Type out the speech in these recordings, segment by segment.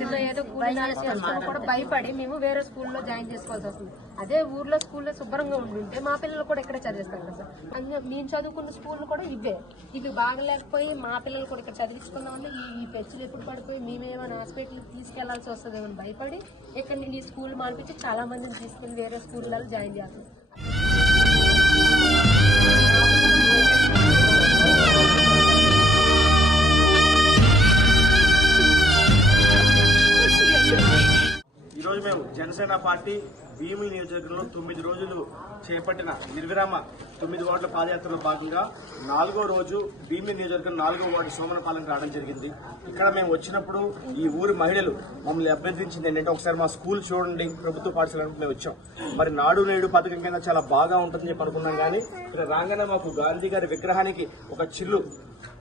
చిన్న ఏదో కూడా భయపడి మేము వేరే స్కూల్లో జాయిన్ చేసుకోవాల్సి వస్తుంది. అదే ఊర్లో స్కూల్లో శుభ్రంగా ఉండుంటే మా పిల్లలు కూడా ఇక్కడే చదివిస్తాం కదా సార్. అందుకే మేము చదువుకున్న స్కూల్ కూడా ఇవే. ఇవి బాగలేకపోయి మా పిల్లలు కూడా ఇక్కడ చదివించుకుందామని ఈ ఈ పెచ్చులు ఎప్పుడు పడిపోయి మేమేమైనా హాస్పిటల్కి తీసుకెళ్ళాల్సి వస్తుందేమని భయపడి ఇక్కడ నుండి ఈ స్కూల్ మానిపించి చాలా మందిని తీసుకెళ్ళి వేరే స్కూళ్ళలో జాయిన్ చేస్తాం ఈరోజు మేము జనసేన పార్టీ భీమి నియోజకవర్గంలో తొమ్మిది రోజులు చేపట్టిన నిర్విరామ తొమ్మిది వార్డుల పాదయాత్రలో భాగంగా నాలుగో రోజు భీమి నియోజకవర్గం నాలుగో వార్డు సోమనపాలెం రావడం జరిగింది. ఇక్కడ మేము వచ్చినప్పుడు ఈ ఊరి మహిళలు మమ్మల్ని అభ్యర్థించింది ఏంటంటే ఒకసారి మా స్కూల్ చూడండి ప్రభుత్వ పాఠశాల మేము వచ్చాం. మరి నాడు నేడు పథకం కింద చాలా బాగా ఉంటుందని చెప్పి అనుకున్నాం కానీ ఇక్కడ రాగానే మాకు గాంధీ గారి విగ్రహానికి ఒక చిల్లు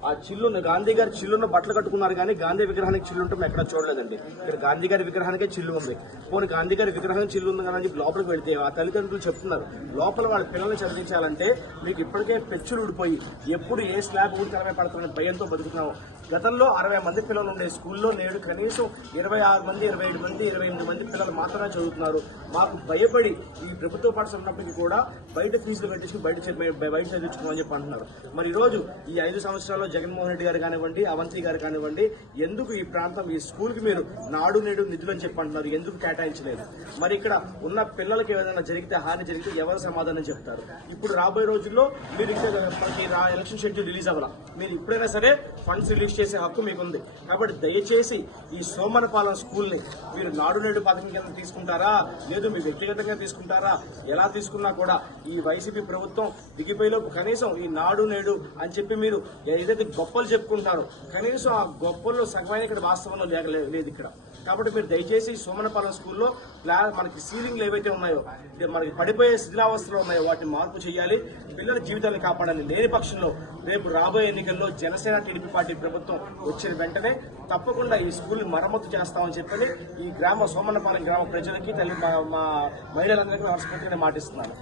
ఆ చిల్లును గాంధీ గారి చిల్లును బట్టలు కట్టుకున్నారు కానీ గాంధీ విగ్రహానికి చిల్లు ఉంటే ఎక్కడ చూడలేదండి. ఇక్కడ గాంధీ గారి విగ్రహానికే చిల్లు ఉంది. పోనీ గాంధీ గారి విగ్రహం చిల్లు ఉంది కానీ చెప్పి లోపలికి వెళ్తే ఆ తల్లిదండ్రులు చెప్తున్నారు. లోపల వాళ్ళ పిల్లల్ని చదివించాలంటే మీకు ఇప్పటికే పెచ్చులు ఊడిపోయి ఎప్పుడు ఏ స్లాబ్ ఊరికి అరవై పడుతున్న భయంతో బతుకుతున్నాము గతంలో అరవై మంది పిల్లలు ఉండే స్కూల్లో నేడు కనీసం ఇరవై ఆరు మంది ఇరవై ఏడు మంది ఇరవై ఎనిమిది మంది పిల్లలు మాత్రమే చదువుతున్నారు. మాకు భయపడి ఈ ప్రభుత్వ పాఠశాల ఉన్నప్పటికీ కూడా బయట ఫీజులు కట్టించుకుని బయట చదివి- బయట చదివించుకోమని చెప్పి అంటున్నారు. మరి ఈరోజు రోజు ఈ ఐదు సంవత్సరాల్లో జగన్మోహన్ రెడ్డి గారు కానివ్వండి అవంతి గారు కానివ్వండి ఎందుకు ఈ ప్రాంతం ఈ స్కూల్కి మీరు నాడు నేడు నిధులు అని చెప్పి అంటున్నారు ఎందుకు కేటాయించలేదు? మరి ఇక్కడ ఉన్న పిల్లలకి ఏదైనా జరిగితే హాని జరిగితే ఎవరు సమాధానం చెప్తారు? ఇప్పుడు రాబోయే రోజుల్లో మీరు ఎలక్షన్ షెడ్యూల్ రిలీజ్ అవ్వాల? మీరు ఇప్పుడైనా సరే ఫండ్స్ రిలీజ్ చేసే హక్కు మీకు ఉంది కాబట్టి దయచేసి ఈ సోమనపాలెం స్కూల్ని మీరు నాడు నేడు పథకం కింద తీసుకుంటారా? లేదు మీ వ్యక్తిగతంగా తీసుకుంటారా? ఎలా తీసుకున్నా కూడా ఈ వైసీపీ ప్రభుత్వం దిగిపోయేలోపు కనీసం ఈ నాడు నేడు అని చెప్పి మీరు ఏదైతే గొప్పలు చెప్పుకుంటారో కనీసం ఆ గొప్పల్లో సగమైన ఇక్కడ వాస్తవంలో లేక లేదు ఇక్కడ. కాబట్టి మీరు దయచేసి సోమనపాలెం స్కూల్లో మనకి సీలింగ్లు ఏవైతే ఉన్నాయో ఇది మనకి పడిపోయే శిథిలావస్థలో ఉన్నాయో వాటిని మార్పు చేయాలి. పిల్లల జీవితాన్ని కాపాడాలి. లేని పక్షంలో రేపు రాబోయే ఎన్నికల్లో జనసేన టీడీపీ పార్టీ ప్రభుత్వం వచ్చిన వెంటనే తప్పకుండా ఈ స్కూల్ మరమ్మతు చేస్తామని చెప్పని ఈ గ్రామ సోమన్నపాలెం గ్రామ ప్రజలకి తల్లి మా- మా మహిళలందరికీ మనస్ఫూర్తిగా మాటిస్తున్నాను.